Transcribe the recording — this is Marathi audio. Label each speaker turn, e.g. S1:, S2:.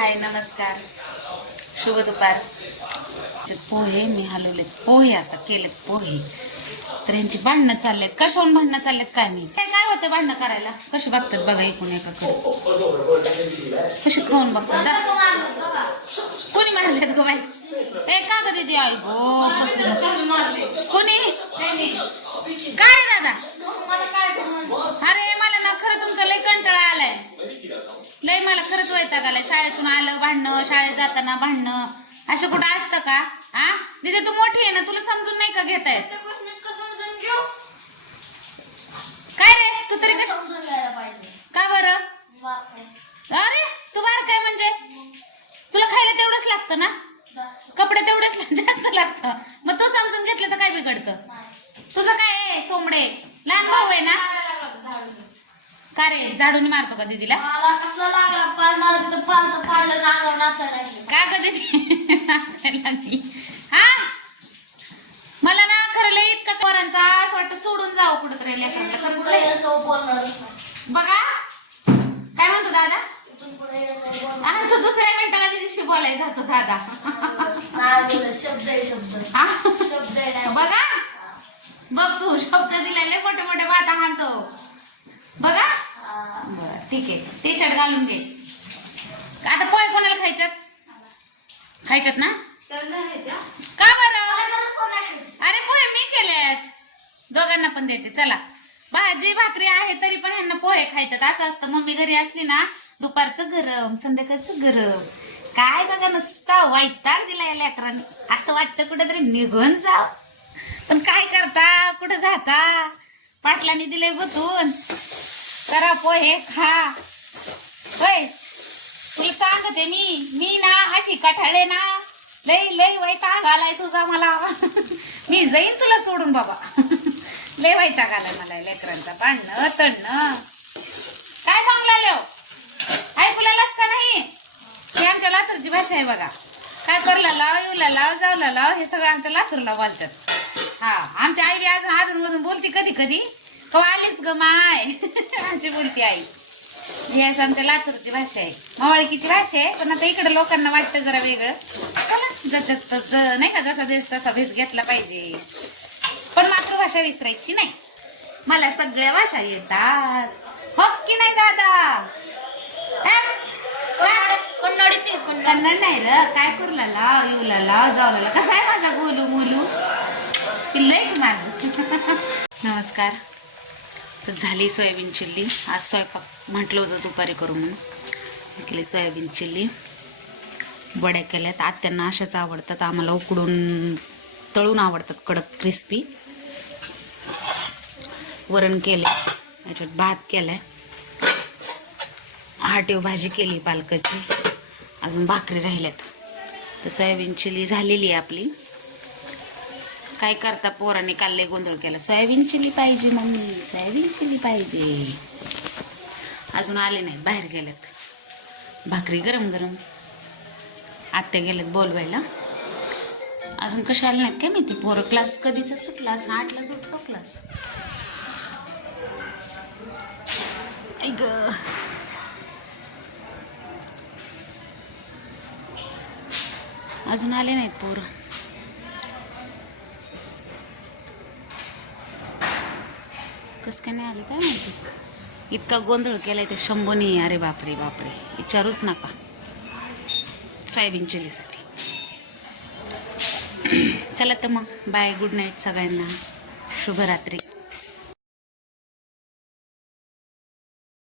S1: हाय नमस्कार. शुभ दुपार. पोहे मी हलवलेत पोहे आता केलेत पोहे. तर यांची भांडणं चाललेत. कशाहून भांडणं चाललेत काय मी काय काय होतं भांडणं करायला? कशी बघतात बघा एकूण एकाकडे. कशी खाऊन बघतात? कोणी मारलेत गो बाई? ए का ग दीदी आई गो? कसलं कोणी? काय दादा अरे मला ना खरं तुमचा लय कंटाळा आलाय लय मला खरंच वैताग आलाय शाळेतून आलं भांडणं शाळेत जाताना भांडणं. असं कुठं असतं का? हा तिथे तू मोठी आहे ना तुला समजून नाही का घेता येत? काय रे? तू तरी का बरं? अरे तू बाहेर काय म्हणजे? तुला खायला तेवढंच लागतं ना? कपडे तेवढेच जास्त लागतं. मग तू समजून घेतलं तर काय बिघडतं तुझं काय आहे चोंबडे लहान भाऊ आहे ना का रे झाडून मारतो का दीदीला?
S2: मला लागला? पाय मला तिथं पालतं पाडलं अंगावर नाचायला लागलं.
S1: का ग दीदी? नाचायला लागली. हा? मला ना खरं लय इतका पोरांचा असं वाटतं सोडून जावं कुठंतरी लेकरांना खरं
S2: इथून पुढे
S1: लय-
S2: असं बोलणारच नाही.
S1: बघा. काय म्हणतो दादा?
S2: इथून पुढे असं बोलणार
S1: आणि तो दुसऱ्या मिनिटाला दीदीशी बोलायला जातो दादा.
S2: नाही बोलत. शब्द आहे शब्द.
S1: हा?
S2: शब्द आहे नाही.
S1: बघा. बघ तू शब्द दिलेले मोठे मोठे बाटा हाणतो. बघा. ठीक आहे. टी शर्ट घालून घे. आता पोहे कोणाला खायच्यात? खायच्यात ना? का बरं? अरे पोहे मी केल्यात दोघांना पण देते. चला. भाजी भाकरी आहे तरी पण ह्यांना पोहे खायच्यात. असं असतं. मम्मी घरी असली ना दुपारचं गरम संध्याकाळचं गरम. काय बघा नुसता वैताग दिला या लेकरांनी. असं वाटतं कुठेतरी निघून जाव. पण काय करता? कुठं जाता? पाटलांनी दिले गुतून. करा पोहे खा. होय. तुला सांगते मी मी ना अशी कठाळे ना लई लई वैताग आलाय तुझा मला. मी जाईन तुला सोडून बाबा. लय वैताग आलाय मला लेकरांचा. पाडणं तडणं. काय सांगला ऐकूलास का नाही? हे आमच्या लातूरची भाषा आहे बघा. काय करला लाव येऊला लाव जावला लाव हे सगळं आमच्या लातूरला बोलतात. हा आमच्या आई बी अजून अधून मधून बोलते कधी कधी? कवा आलीस ग माय. आमची बोलती आई ही असं आमच्या लातूरची भाषा आहे. मावळकीची भाषा आहे पण आता इकडे लोकांना वाटतं जरा वेगळं. चला ज्याच्यात ज- नाही का जसा देश तसा भेस घेतला पाहिजे. पण मातृभाषा विसरायची नाही. मला सगळ्या भाषा येतात. हो की नाही दादा?
S2: कन्नडी
S1: नाही र काय करूला लाव येऊला लाव जाऊला लाव. कसा आहे माझा गोलू मोलू? पिल्लो आहे की माझं? नमस्कार. तर झाली सोयाबीन चिल्ली. आज स्वयंपाक म्हटलं होतं दुपारी करू म्हणून. केली सोयाबीन चिल्ली. वड्या केल्यात. आत्यांना अशाच आवडतात. आम्हाला उकडून तळून आवडतात कडक क्रिस्पी वरण केले याच्यात भात केला हाटेव भाजी केली पालकाची. अजून भाकरी राहिल्यात. तर सोयाबीन चिली झालेली आहे आपली. काय करता पोराने काल गोंधळ केला? सोयाबीन चिली पाहिजे मम्मी. सोयाबीन चिली पाहिजे. अजून आले नाहीत बाहेर गेलेत. भाकरी गरम गरम. आत्या गेलेत बोलवायला. अजून कशा आले नाहीत काय माहिती? पोरं क्लास कधीचा सुटला असं आठला सुटतो क्लास ऐक अजून आले नाहीत पोरं. कसं काय नाही आले काय माहिती? इतका गोंधळ केलाय ते शंभोनी. अरे बापरे बापरे. विचारूच नका. सोयाबीन चिलीसाठी चला तर मग. बाय गुड नाईट सगळ्यांना. शुभरात्री.